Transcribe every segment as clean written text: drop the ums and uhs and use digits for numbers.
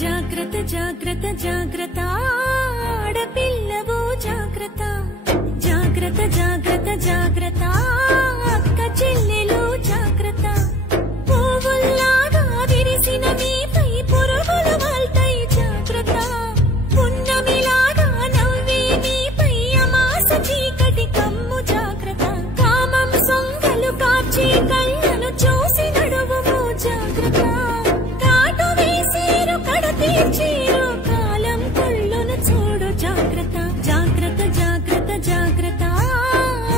జాగ్రత్త జాగ్రత్త జాగ్రత్త ఆడపిల్లవు జాగ్రత్త జాగ్రత్త జాగ్రత్త జాగ్రత్త అక్క చెల్లెలు జాగ్రత్త పువ్వుల్లాగా విరిసిన మీపై పురుగులు వాల్తాయి జాగ్రత్త పున్నమిలాగా నవ్వే మీపై అమాస చీకటి కమ్ము జాగ్రత్త కామం సొంగలు కాచి కళ్ళను చూసి నడువుము జాగ్రత్త కాటు వేసేరు కడతీర్చేరు కాలం కళ్ళును చూడు జాగ్రత్త జాగ్రత్త జాగ్రత్త జాగ్రత్త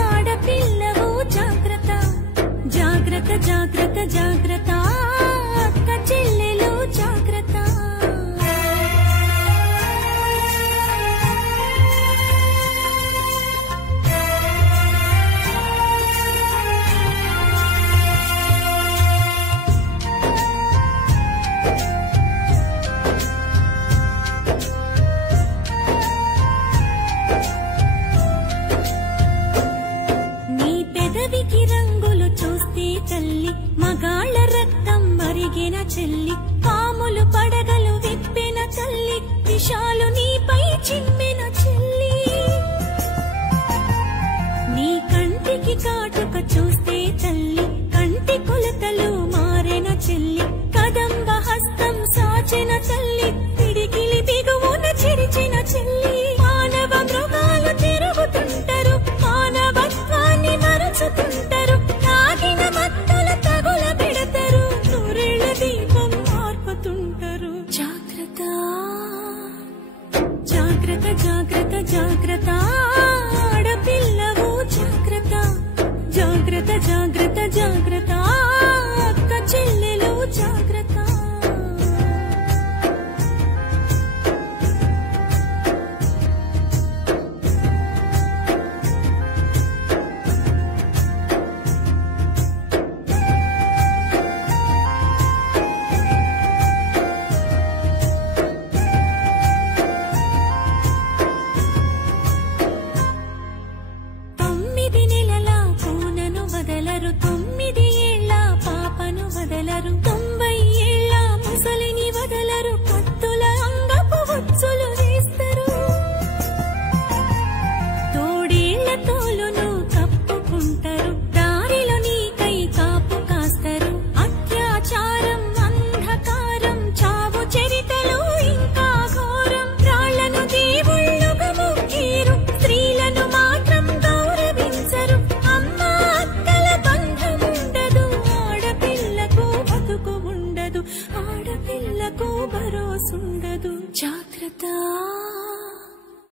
ఆడపిల్లవు జాగ్రత్త జాగ్రత్త జాగ్రత్త జాగ్రత్త అక్క చెల్లెలు జాగ్రత్త నీ పెదవికి రంగులు చూస్తే తల్లి మగాళ్ళ రక్తం మరిగిన చెల్లి పాములు పడగలు విప్పిన తల్లి విషాలు నీపై చిమ్మిన చెల్లి నీ కంటికి కాటుక చూస్తే తల్లి కంటి కొలతలు మారిన చెల్లి కదంబ హస్తం సాచిన తల్లి పిడికిలి బిగువున చిరిచిన చెల్లి మానవ మృగాలు తిరుగుతుంటారు మానవత్వాన్ని మరచుతుంటారు తాగిన మత్తుల తగుల పెడతారు నూరేళ్ల దీపం మార్పుతుంటారు జాగ్రత్త జాగ్రత్త జాగ్రత్త జాగ్రత్త ఆడపిల్లవు జాగ్రత్త జాగ్రత్త జాగ్రత్త జాగ్రత్త అక్క చెల్లెలు జాగ్రత్త తొమ్మిది నెలల పూనను వదలరు 9 ఏళ్ల పాపను వదలరు 90 ఏళ్ల ముసలిని వదలరు కత్తుల అంగపు ఉచ్చులు వేస్తారు తోడేళ్ల తోలును కప్పుకుంటారు దారిలో నీకై కాపు కాస్తారు అత్యాచారం అంధకారం చావు చరితలు ఇంకా ఘోరం రాళ్లను దేవుళ్ళుగా మొక్కేరు స్త్రీలను మాత్రం గౌరవించరు అమ్మ అక్కల బంధం ఉండదు ఆడపిల్లకు బతుకు ఉండదు ఆడపిల్లకు భరోసుండదు జాగ్రత్త